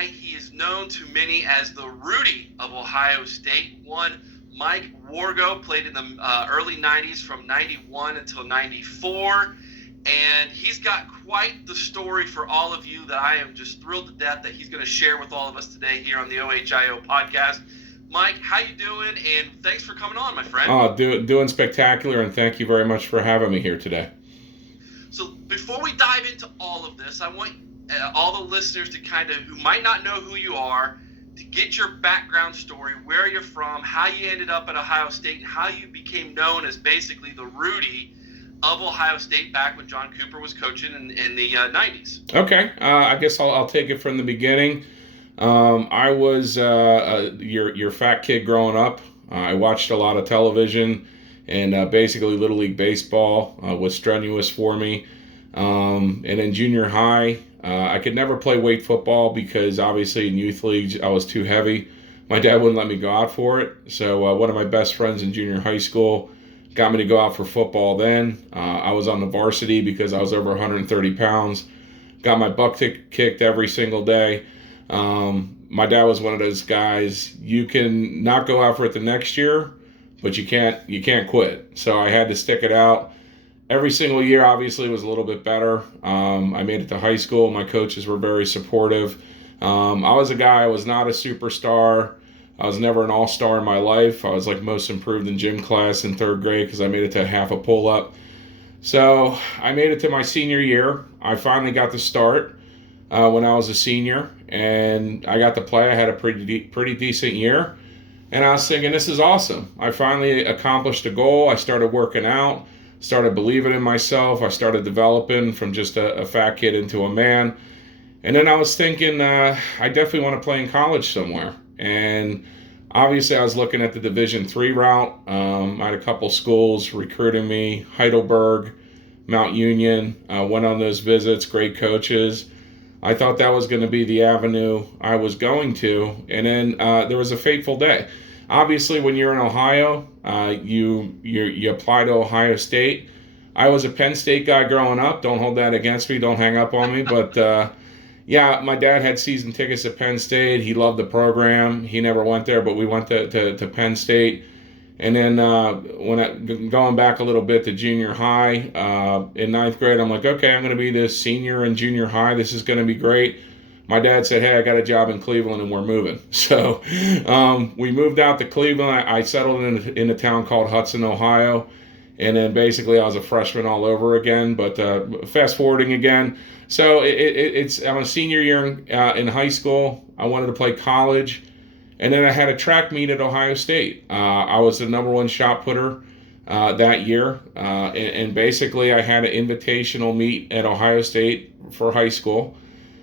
He is known to many as the Rudy of Ohio State. One, Mike Wargo, played in the early 90s from 91 until 94. And he's got quite the story for all of you that I am just thrilled to death that he's going to share with all of us today here on the OHIO podcast. Mike, how you doing? And thanks for coming on, my friend. Doing spectacular, and thank you very much for having me here today. So before we dive into all of this, I want all the listeners to who might not know who you are, to get your background story, where you're from, how you ended up at Ohio State, and how you became known as basically the Rudy of Ohio State back when John Cooper was coaching in the 90s. Okay, I guess I'll take it from the beginning. I was your fat kid growing up. I watched a lot of television, and basically Little League Baseball was strenuous for me. And in junior high, I could never play weight football because obviously in youth leagues I was too heavy. My dad wouldn't let me go out for it. So one of my best friends in junior high school got me to go out for football then. I was on the varsity because I was over 130 pounds. Got my butt kicked every single day. My dad was one of those guys, you can not go out for it the next year, but you can't quit. So I had to stick it out. Every single year, obviously, was a little bit better. I made it to high school. My coaches were very supportive. I was a guy, I was not a superstar. I was never an all-star in my life. I was like most improved in gym class in third grade because I made it to half a pull-up. So I made it to my senior year. I finally got to start when I was a senior, and I got to play. I had a pretty decent year, and I was thinking, this is awesome. I finally accomplished a goal. I started working out, started believing in myself. I started developing from just a fat kid into a man. And then I was thinking, I definitely want to play in college somewhere. And obviously I was looking at the Division III route. I had a couple schools recruiting me, Heidelberg, Mount Union. Went on those visits, great coaches. I thought that was going to be the avenue I was going to. And then there was a fateful day. Obviously, when you're in Ohio, you apply to Ohio State. I was a Penn State guy growing up. Don't hold that against me. Don't hang up on me. But yeah, my dad had season tickets at Penn State. He loved the program. He never went there, but we went to Penn State. And then going back a little bit to junior high, in ninth grade, I'm like, okay, I'm going to be this senior in junior high. This is going to be great. My dad said, hey, I got a job in Cleveland and we're moving. So we moved out to Cleveland. I settled in a town called Hudson, Ohio. And then basically I was a freshman all over again. But fast forwarding again. So I'm a senior year in high school. I wanted to play college. And then I had a track meet at Ohio State. I was the number one shot putter that year. And basically I had an invitational meet at Ohio State for high school.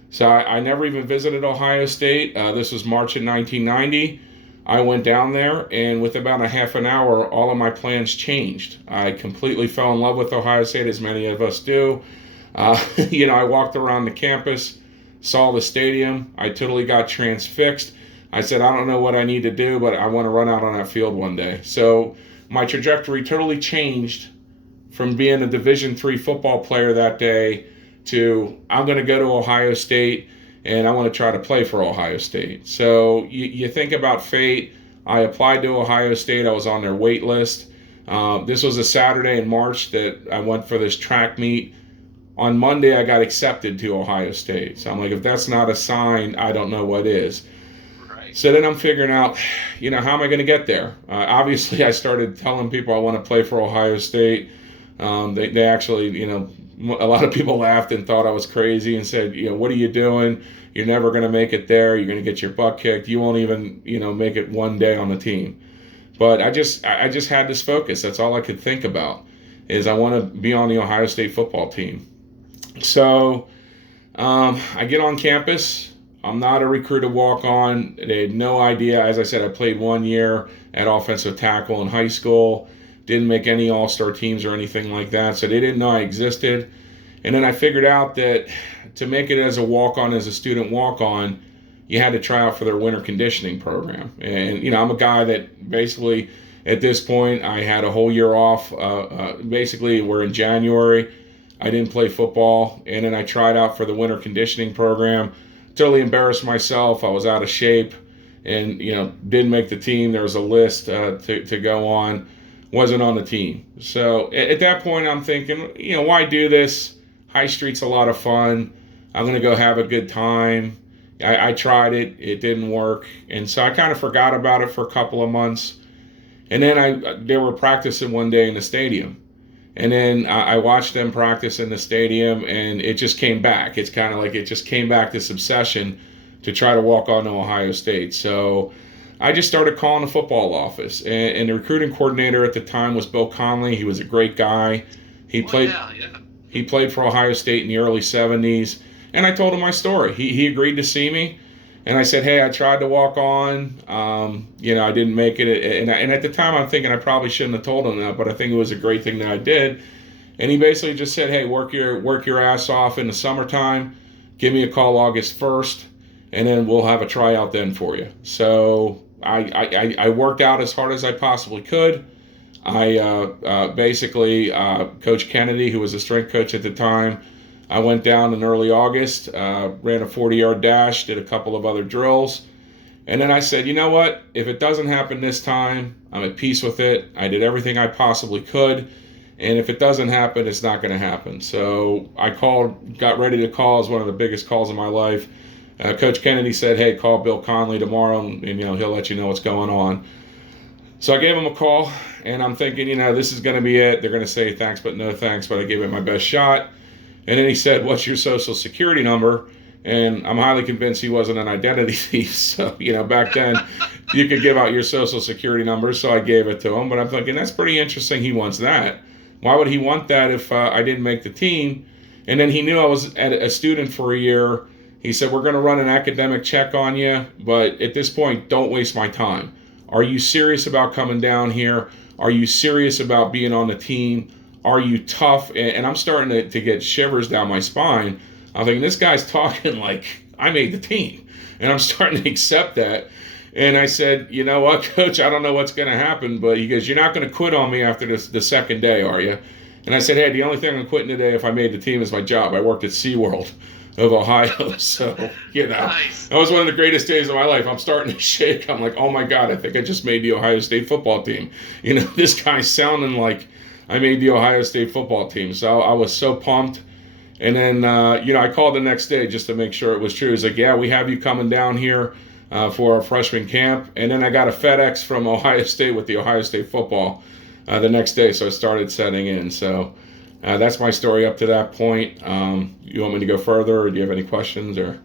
So I never even visited Ohio State. This was March of 1990. I went down there, and with about a half an hour, all of my plans changed. I completely fell in love with Ohio State, as many of us do. I walked around the campus, saw the stadium. I totally got transfixed. I said, I don't know what I need to do, but I want to run out on that field one day. So my trajectory totally changed from being a Division III football player that day to I'm going to go to Ohio State and I want to try to play for Ohio State. So you think about fate. I applied to Ohio State. I was on their wait list. This was a Saturday in March that I went for this track meet. On Monday, I got accepted to Ohio State. So I'm like, if that's not a sign, I don't know what is. Right. So then I'm figuring out, how am I going to get there? Obviously, I started telling people I want to play for Ohio State. They actually, a lot of people laughed and thought I was crazy and said, what are you doing? You're never going to make it there. You're going to get your butt kicked. You won't even, make it one day on the team. But I just had this focus. That's all I could think about is I want to be on the Ohio State football team. So I get on campus. I'm not a recruited walk-on. They had no idea. As I said, I played 1 year at offensive tackle in high school. Didn't make any all-star teams or anything like that, so they didn't know I existed. And then I figured out that to make it as a walk-on, as a student walk-on, you had to try out for their winter conditioning program. And, I'm a guy that basically, at this point, I had a whole year off. Basically, we're in January. I didn't play football, and then I tried out for the winter conditioning program. totally embarrassed myself. I was out of shape and, didn't make the team. There was a list to go on. Wasn't on the team. So at that point, I'm thinking, why do this? High Street's a lot of fun. I'm going to go have a good time. I tried it. It didn't work. And so I kind of forgot about it for a couple of months. And then they were practicing one day in the stadium. And then I watched them practice in the stadium, and it just came back. It's kind of like it just came back, this obsession to try to walk on to Ohio State. So I just started calling the football office. And the recruiting coordinator at the time was Bill Conley. He was a great guy. He played for Ohio State in the early 70s. And I told him my story. He agreed to see me. And I said, hey, I tried to walk on. I didn't make it. And at the time, I'm thinking I probably shouldn't have told him that, but I think it was a great thing that I did. And he basically just said, hey, work your ass off in the summertime. Give me a call August 1st, and then we'll have a tryout then for you. So I worked out as hard as I possibly could. I basically, Coach Kennedy, who was the strength coach at the time, I went down in early August, ran a 40-yard dash, did a couple of other drills. And then I said, you know what? If it doesn't happen this time, I'm at peace with it. I did everything I possibly could. And if it doesn't happen, it's not going to happen. So I got ready to call. It was one of the biggest calls of my life. Coach Kennedy said, hey, call Bill Conley tomorrow, and he'll let you know what's going on. So I gave him a call, and I'm thinking, this is going to be it. They're going to say thanks, but no thanks. But I gave it my best shot. And then he said, what's your social security number? And I'm highly convinced he wasn't an identity thief. So, back then you could give out your social security number. So I gave it to him. But I'm thinking, that's pretty interesting. He wants that. Why would he want that if I didn't make the team? And then he knew I was a student for a year. He said, we're going to run an academic check on you. But at this point, don't waste my time. Are you serious about coming down here? Are you serious about being on the team? Are you tough? And I'm starting to get shivers down my spine. I'm thinking, this guy's talking like I made the team. And I'm starting to accept that. And I said, you know what, Coach, I don't know what's going to happen. But he goes, you're not going to quit on me after the second day, are you? And I said, hey, the only thing I'm quitting today if I made the team is my job. I worked at SeaWorld of Ohio. So, Nice. That was one of the greatest days of my life. I'm starting to shake. I'm like, oh, my God, I think I just made the Ohio State football team. This guy's sounding like I made the Ohio State football team. So I was so pumped. And then, I called the next day just to make sure it was true. He's like, yeah, we have you coming down here for our freshman camp. And then I got a FedEx from Ohio State with the Ohio State football the next day. So I started setting in. So that's my story up to that point. You want me to go further, or do you have any questions? Or?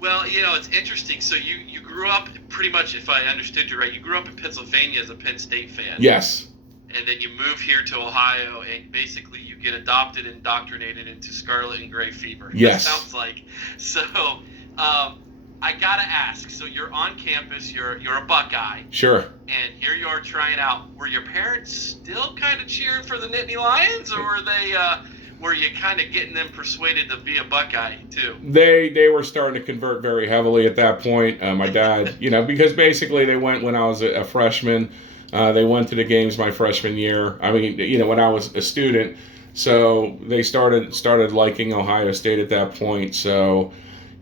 Well, it's interesting. So you grew up pretty much, if I understood you right, you grew up in Pennsylvania as a Penn State fan. Yes. And then you move here to Ohio, and basically you get adopted and indoctrinated into Scarlet and Gray Fever. Yes. That sounds like. So I got to ask, so you're on campus, you're a Buckeye. Sure. And here you are trying out. Were your parents still kind of cheering for the Nittany Lions, or were you kind of getting them persuaded to be a Buckeye too? They were starting to convert very heavily at that point. My dad, because basically they went when I was a freshman. They went to the games my freshman year. I mean, when I was a student. So they started liking Ohio State at that point. So,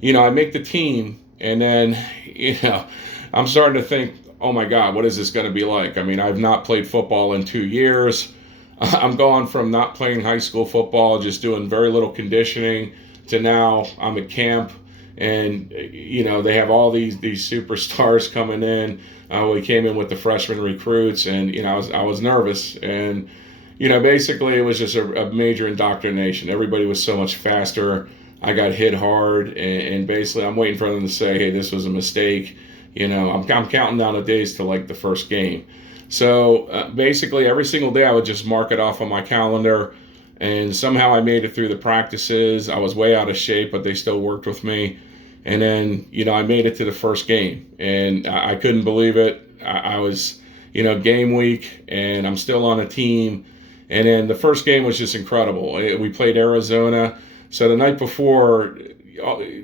I make the team, and then, I'm starting to think, oh my God, what is this going to be like? I mean, I've not played football in 2 years. I'm going from not playing high school football, just doing very little conditioning, to now I'm at camp. And, they have all these superstars coming in. We came in with the freshman recruits, and, I was nervous. And, basically it was just a major indoctrination. Everybody was so much faster. I got hit hard, and basically I'm waiting for them to say, hey, this was a mistake. I'm counting down the days to like the first game. So basically every single day I would just mark it off on my calendar. And somehow I made it through the practices. I was way out of shape, but they still worked with me. And then, I made it to the first game, and I couldn't believe it. I was, game week, and I'm still on a team. And then the first game was just incredible. We played Arizona. So the night before,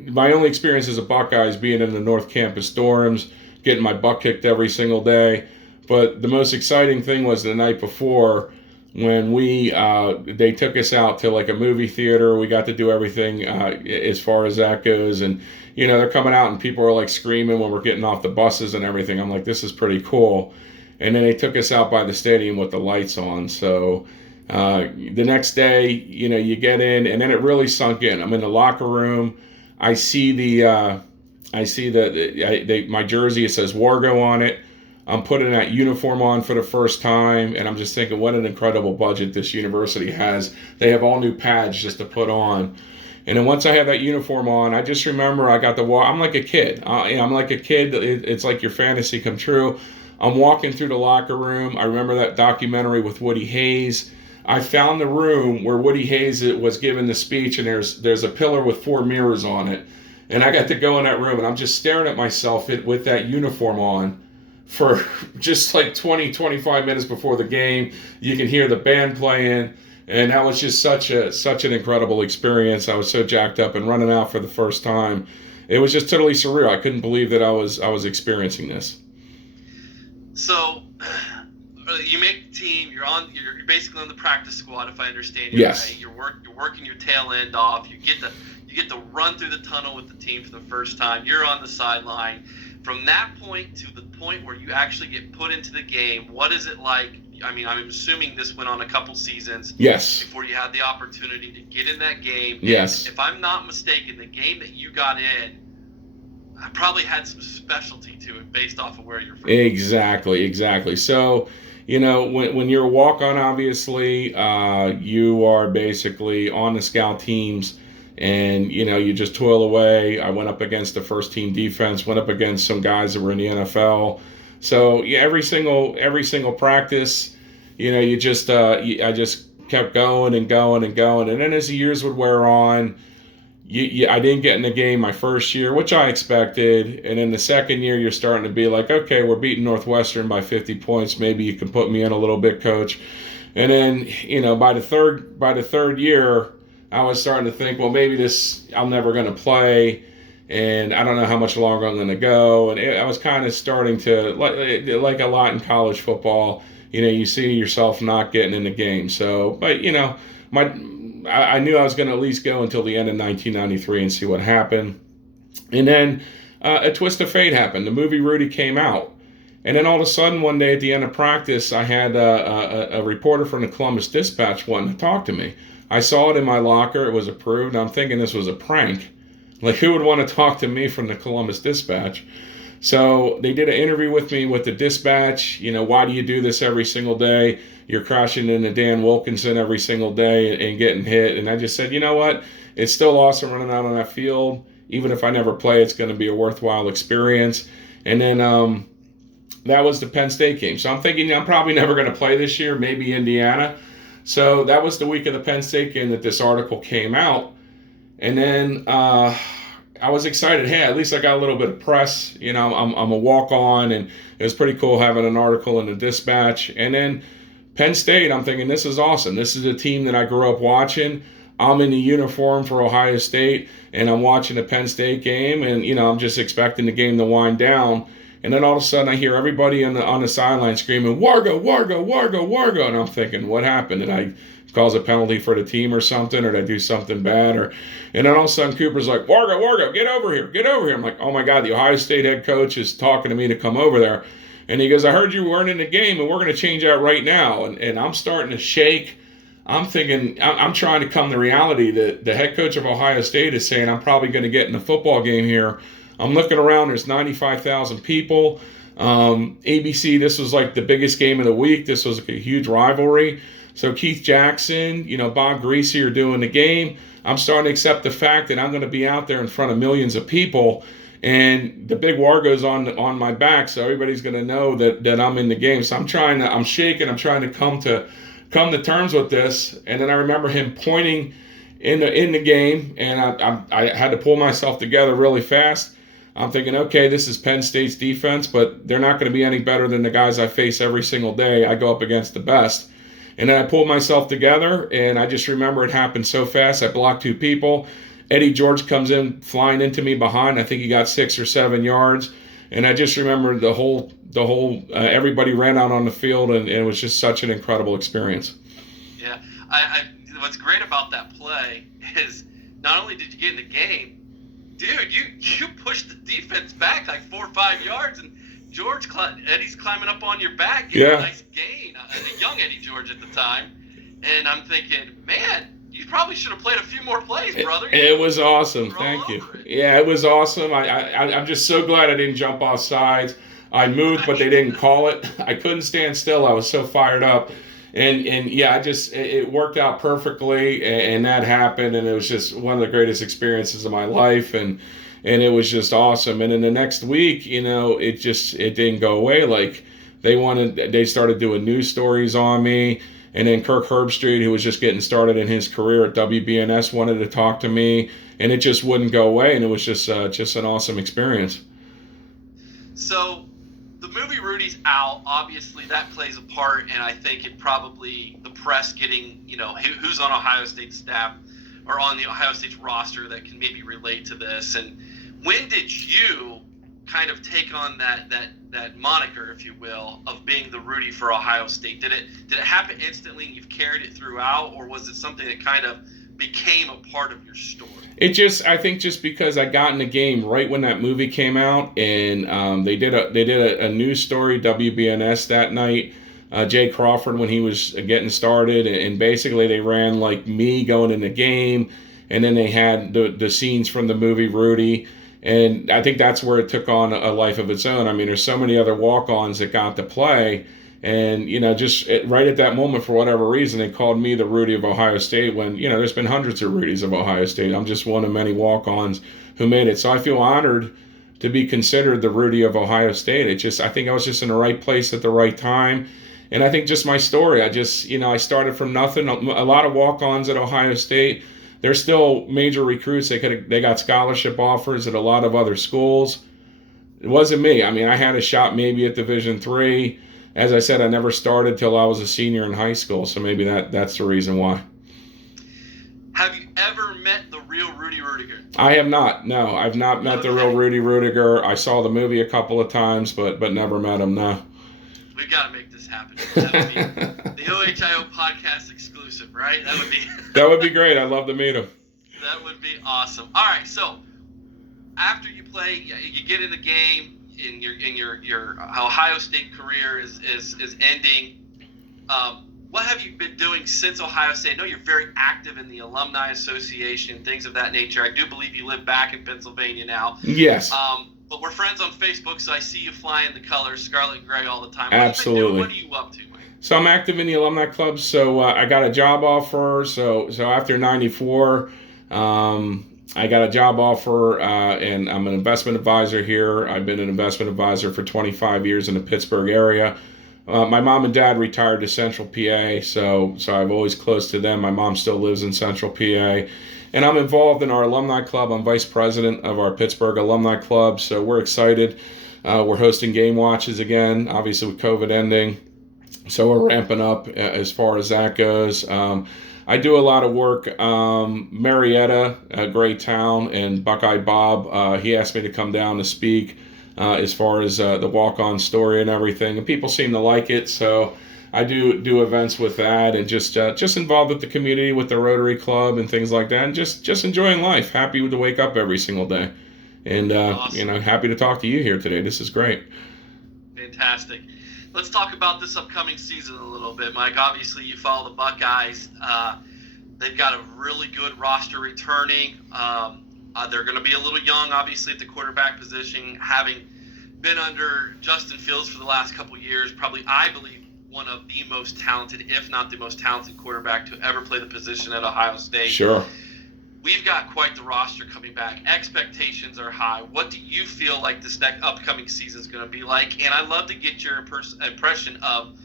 my only experience as a Buckeye is being in the North Campus dorms, getting my butt kicked every single day. But the most exciting thing was the night before, when they took us out to like a movie theater. We got to do everything as far as that goes, and they're coming out and people are like screaming when we're getting off the buses and everything. I'm like, this is pretty cool. And then they took us out by the stadium with the lights on. So the next day, you get in, and then it really sunk in. I'm in the locker room. I see my jersey. It says Wargo on it. I'm putting that uniform on for the first time, and I'm just thinking, what an incredible budget this university has. They have all new pads just to put on. And then once I have that uniform on, I just remember I got the walk. I'm like a kid. I'm like a kid. It's like your fantasy come true. I'm walking through the locker room. I remember that documentary with Woody Hayes. I found the room where Woody Hayes was giving the speech, and there's a pillar with 4 mirrors on it. And I got to go in that room, and I'm just staring at myself with that uniform on for just like 20, 25 minutes before the game. You can hear the band playing, and that was just such an incredible experience. I was so jacked up, and running out for the first time, it was just totally surreal. I couldn't believe that I was experiencing this. So you make the team. You're basically on the practice squad, if I understand you. Yes. Right? You're working your tail end off. You get to run through the tunnel with the team for the first time. You're on the sideline. From that point to the point where you actually get put into the game, what is it like? I mean, I'm assuming this went on a couple seasons. Yes. Before you had the opportunity to get in that game. Yes. If I'm not mistaken, the game that you got in probably had some specialty to it based off of where you're from. Exactly. So, when you're a walk-on, obviously, you are basically on the scout teams, and you just toil away. I went up against the first team defense, went up against some guys that were in the NFL. So every single practice, I just kept going and going and going, and then as the years would wear on, I didn't get in the game my first year, which I expected. And in the second year, you're starting to be like, okay, we're beating Northwestern by 50 points. Maybe you can put me in a little bit, coach. And then, by the third year, I was starting to think, well, maybe I'm never going to play, and I don't know how much longer I'm going to go. And I was kind of starting to, like a lot in college football, you see yourself not getting in the game. So, but, I knew I was going to at least go until the end of 1993 and see what happened. And then a twist of fate happened. The movie Rudy came out. And then all of a sudden, one day at the end of practice, I had a reporter from the Columbus Dispatch wanting to talk to me. I saw it in my locker. It was approved. I'm thinking this was a prank. Like, who would want to talk to me from the Columbus Dispatch? So they did an interview with me with the Dispatch. Why do you do this every single day? You're crashing into Dan Wilkinson every single day and getting hit. And I just said, you know what? It's still awesome running out on that field. Even if I never play, it's going to be a worthwhile experience. And then that was the Penn State game. So I'm thinking I'm probably never going to play this year, maybe Indiana. So that was the week of the Penn State game that this article came out. And then I was excited. Hey, at least I got a little bit of press. I'm a walk-on, and it was pretty cool having an article in the Dispatch. And then Penn State, I'm thinking, this is awesome. This is a team that I grew up watching. I'm in the uniform for Ohio State, and I'm watching the Penn State game, and, I'm just expecting the game to wind down. And then all of a sudden I hear everybody on the sideline screaming, Wargo, Wargo, Wargo, Wargo. And I'm thinking, what happened? Did I cause a penalty for the team or something? Or did I do something bad? And then all of a sudden Cooper's like, Wargo, Wargo, get over here, get over here. I'm like, oh my God, the Ohio State head coach is talking to me to come over there. And he goes, I heard you weren't in the game, and we're going to change that right now. And I'm starting to shake. I'm thinking, I'm trying to come to reality that the head coach of Ohio State is saying I'm probably going to get in a football game here. I'm looking around, there's 95,000 people. ABC, this was like the biggest game of the week. This was a huge rivalry. So Keith Jackson, Bob Greasy are doing the game. I'm starting to accept the fact that I'm going to be out there in front of millions of people. And the big Wargo's on my back, so everybody's going to know that I'm in the game. So I'm shaking. I'm trying to come to terms with this. And then I remember him pointing in the game, and I had to pull myself together really fast. I'm thinking, okay, this is Penn State's defense, but they're not going to be any better than the guys I face every single day. I go up against the best. And then I pulled myself together, and I just remember it happened so fast. I blocked 2 people. Eddie George comes in flying into me behind. I think he got 6 or 7 yards. And I just remember everybody ran out on the field, and it was just such an incredible experience. Yeah. What's great about that play is not only did you get in the game, dude, you pushed the defense back like 4 or 5 yards, and Eddie's climbing up on your back, getting a nice gain, a young Eddie George at the time. And I'm thinking, man, you probably should have played a few more plays, brother. It was awesome. Thank you. Yeah, it was awesome. I'm just so glad I didn't jump off sides. I moved, but they didn't call it. I couldn't stand still. I was so fired up. And yeah, it worked out perfectly, and that happened, and it was just one of the greatest experiences of my life, and it was just awesome. And then the next week, it didn't go away. Like they started doing news stories on me. And then Kirk Herbstreit, who was just getting started in his career at WBNS, wanted to talk to me, and it just wouldn't go away. And it was just an awesome experience. So the movie Rudy's out. Obviously, that plays a part, and I think it probably the press getting who's on Ohio State staff or on the Ohio State roster that can maybe relate to this. And when did you kind of take on that moniker, if you will, of being the Rudy for Ohio State? Did it happen instantly and you've carried it throughout, or was it something that kind of became a part of your story? I think just because I got in the game right when that movie came out, and they did a news story, WBNS, that night. Jay Crawford, when he was getting started, and basically they ran like me going in the game, and then they had the scenes from the movie Rudy. And I think that's where it took on a life of its own. I mean, there's so many other walk-ons that got to play. And, right at that moment, for whatever reason, they called me the Rudy of Ohio State when, there's been hundreds of Rudys of Ohio State. I'm just one of many walk-ons who made it. So I feel honored to be considered the Rudy of Ohio State. I think I was just in the right place at the right time. And I think just my story, I started from nothing. A lot of walk-ons at Ohio State. They're still major recruits. They got scholarship offers at a lot of other schools. It wasn't me. I mean, I had a shot maybe at Division III. As I said, I never started till I was a senior in high school, so maybe that's the reason why. Have you ever met the real Rudy Rudiger? I have not. No, I've not met the real Rudy Rudiger. I saw the movie a couple of times, but never met him. No. We've got to make this happen. That would be the OHIO podcast exclusive, right? That would be great. I'd love to meet him. That would be awesome. All right, so after you play, you get in the game, in your Ohio State career is ending. What have you been doing since Ohio State? I know you're very active in the Alumni Association, things of that nature. I do believe you live back in Pennsylvania now. Yes. But we're friends on Facebook, so I see you flying the colors, scarlet and gray, all the time. Absolutely. What are you up to, Mike? So I'm active in the alumni club. So I got a job offer. So after '94, I got a job offer, and I'm an investment advisor here. I've been an investment advisor for 25 years in the Pittsburgh area. My mom and dad retired to Central PA, so I'm always close to them. My mom still lives in Central PA. And I'm involved in our alumni club. I'm vice president of our Pittsburgh Alumni Club, so we're excited. We're hosting game watches again, obviously with COVID ending. So we're ramping up as far as that goes. I do a lot of work. Marietta, a great town, and Buckeye Bob, he asked me to come down to speak as far as the walk-on story and everything. And people seem to like it, so I do events with that, and just involved with the community, with the Rotary Club and things like that, and just enjoying life. Happy to wake up every single day, and awesome. Happy to talk to you here today. This is great. Fantastic. Let's talk about this upcoming season a little bit, Mike. Obviously, you follow the Buckeyes. They've got a really good roster returning. They're going to be a little young, obviously, at the quarterback position, having been under Justin Fields for the last couple of years. Probably, I believe, one of the most talented, if not the most talented quarterback to ever play the position at Ohio State. Sure. We've got quite the roster coming back. Expectations are high. What do you feel like this next upcoming season is going to be like? And I'd love to get your impression of,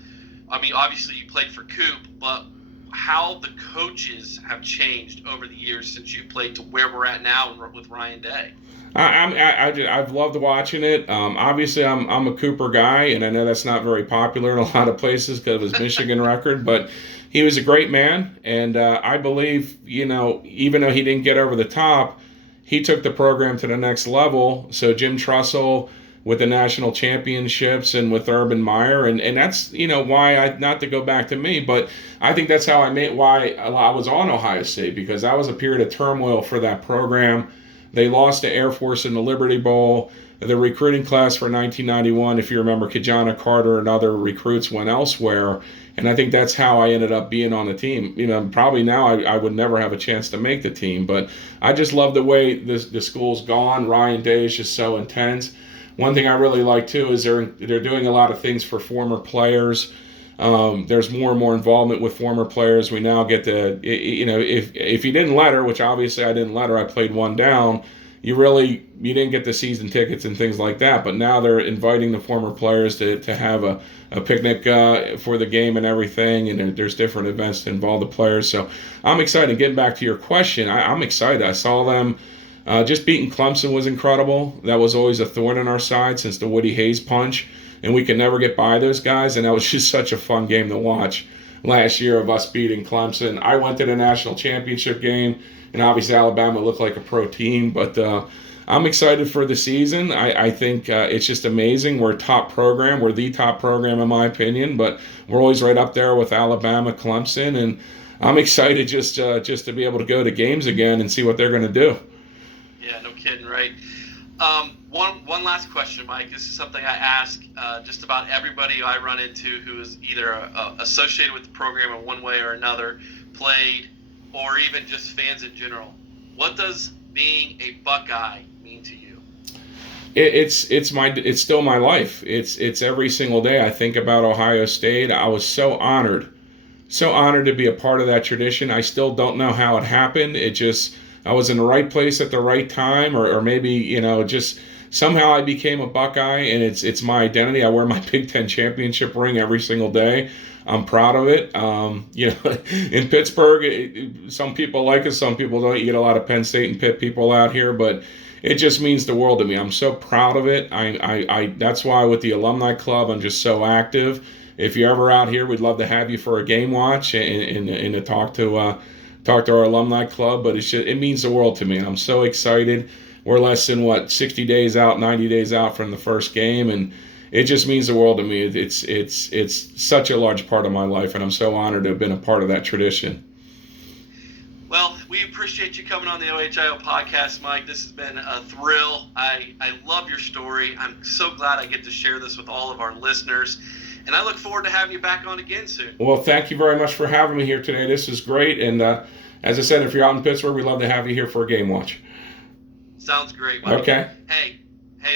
I mean, obviously you played for Coop, but how the coaches have changed over the years since you played to where we're at now with Ryan Day. I've loved watching it. Obviously, I'm a Cooper guy, and I know that's not very popular in a lot of places because of his Michigan record, but he was a great man, and I believe, even though he didn't get over the top, he took the program to the next level. So Jim Trussell, with the national championships and with Urban Meyer, and that's why I, not to go back to me, but I think that's how why I was on Ohio State, because that was a period of turmoil for that program. They lost to Air Force in the Liberty Bowl. The recruiting class for 1991, if you remember, Kajana Carter and other recruits went elsewhere, and I think that's how I ended up being on the team. Probably now I would never have a chance to make the team, but I just love the way the school's gone. Ryan Day is just so intense. One thing I really like too is they're doing a lot of things for former players. There's more and more involvement with former players. We now get to, if you didn't let her, which obviously I didn't let her, I played one down. You didn't get the season tickets and things like that, but now they're inviting the former players to have a picnic for the game and everything, and there's different events to involve the players. So I'm excited. Getting back to your question, I'm excited. I saw them just beating Clemson was incredible. That was always a thorn in our side since the Woody Hayes punch, and we could never get by those guys, and that was just such a fun game to watch last year of us beating Clemson. I went to the national championship game, and obviously Alabama looked like a pro team, but I'm excited for the season. I think it's just amazing. We're a top program. We're the top program in my opinion, but we're always right up there with Alabama, Clemson, and I'm excited just to be able to go to games again and see what they're going to do. Yeah, no kidding, right? One last question, Mike. This is something I ask just about everybody I run into who is either associated with the program in one way or another, played, or even just fans in general. What does being a Buckeye mean to you? It's still my life. It's every single day I think about Ohio State. I was so honored to be a part of that tradition. I still don't know how it happened. I was in the right place at the right time, or maybe just somehow I became a Buckeye, and it's my identity. I wear my Big Ten championship ring every single day. I'm proud of it. In Pittsburgh, some people like it, some people don't. You get a lot of Penn State and Pitt people out here, but it just means the world to me. I'm so proud of it. I that's why with the alumni club, I'm just so active. If you're ever out here, we'd love to have you for a game watch and to talk to our alumni club. But it means the world to me. I'm so excited. We're less than 60 days out, 90 days out from the first game, and it just means the world to me. It's such a large part of my life, and I'm so honored to have been a part of that tradition. Well, we appreciate you coming on the OHIO podcast, Mike. This has been a thrill. I love your story. I'm so glad I get to share this with all of our listeners, and I look forward to having you back on again soon. Well, thank you very much for having me here today. This is great, and as I said, if you're out in Pittsburgh, we'd love to have you here for a game watch. Sounds great, Mike. Okay. Hey,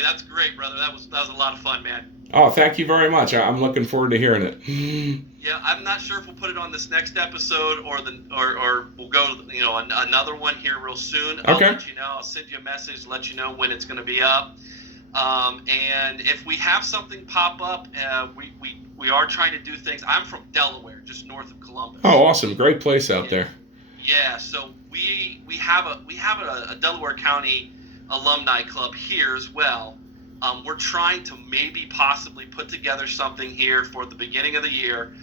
that's great, brother. That was a lot of fun, man. Oh, thank you very much. I'm looking forward to hearing it. Yeah, I'm not sure if we'll put it on this next episode or we'll go another one here real soon. I'll let you know. I'll send you a message, let you know when it's going to be up. And if we have something pop up, we are trying to do things. I'm from Delaware, just north of Columbus. Oh, awesome! Great place out there. Yeah, so we have a Delaware County alumni club here as well. We're trying to maybe possibly put together something here for the beginning of the year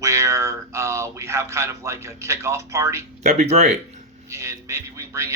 where we have kind of like a kickoff party. That'd be great. And maybe we can bring